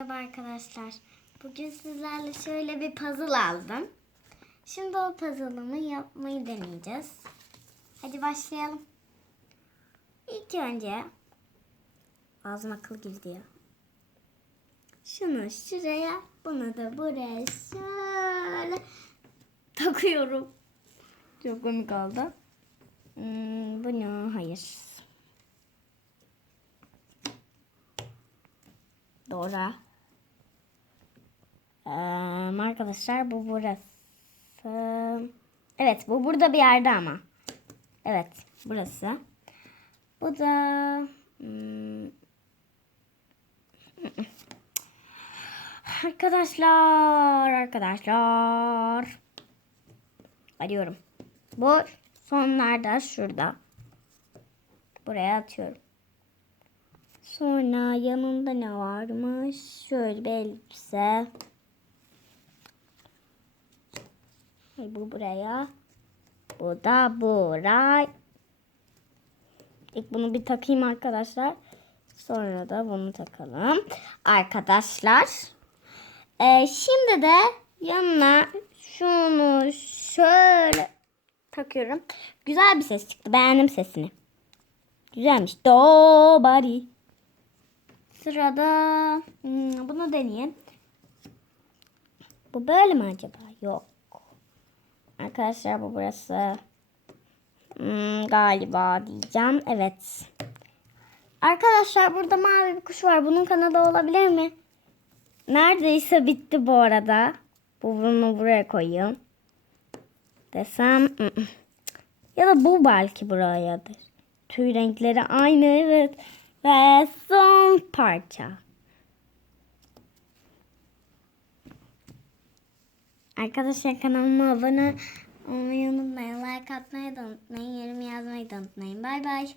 Merhaba arkadaşlar. Bugün sizlerle şöyle bir puzzle aldım. Şimdi o puzzle'ımı yapmayı deneyeceğiz. Hadi başlayalım. İlk önce ağzıma akıl girdi ya. Şunu şuraya, bunu da buraya şöyle takıyorum. Çok komik oldu. Hmm, bunu hayır. Doğru. Ee, arkadaşlar bu burası. Evet bu burada bir yerde ama. Evet burası. Bu da hmm, arkadaşlar arkadaşlar arıyorum. Bu sonlarda şurada. Buraya atıyorum. Sonra yanında ne varmış? Şöyle bir elbise. Bu buraya. Bu da buraya. İlk bunu bir takayım arkadaşlar. Sonra da bunu takalım. Arkadaşlar. Ee, şimdi de yanına şunu şöyle takıyorum. Güzel bir ses çıktı. Beğendim sesini. Güzelmiş. Do bari. Sırada hmm, bunu deneyeyim. Bu böyle mi acaba? Yok. Arkadaşlar bu burası. Hmm, galiba diyeceğim. Evet. Arkadaşlar burada mavi bir kuş var. Bunun kanadı olabilir mi? Neredeyse bitti bu arada. Bu bunu buraya koyayım. Desem. ı-ı. Ya da bu belki burayadır. Tüy renkleri aynı evet. Ve son parça. Arkadaşlar kanalıma abone olmayı unutmayın. Like atmayı da unutmayın. Yorum yazmayı da unutmayın. Bay bay.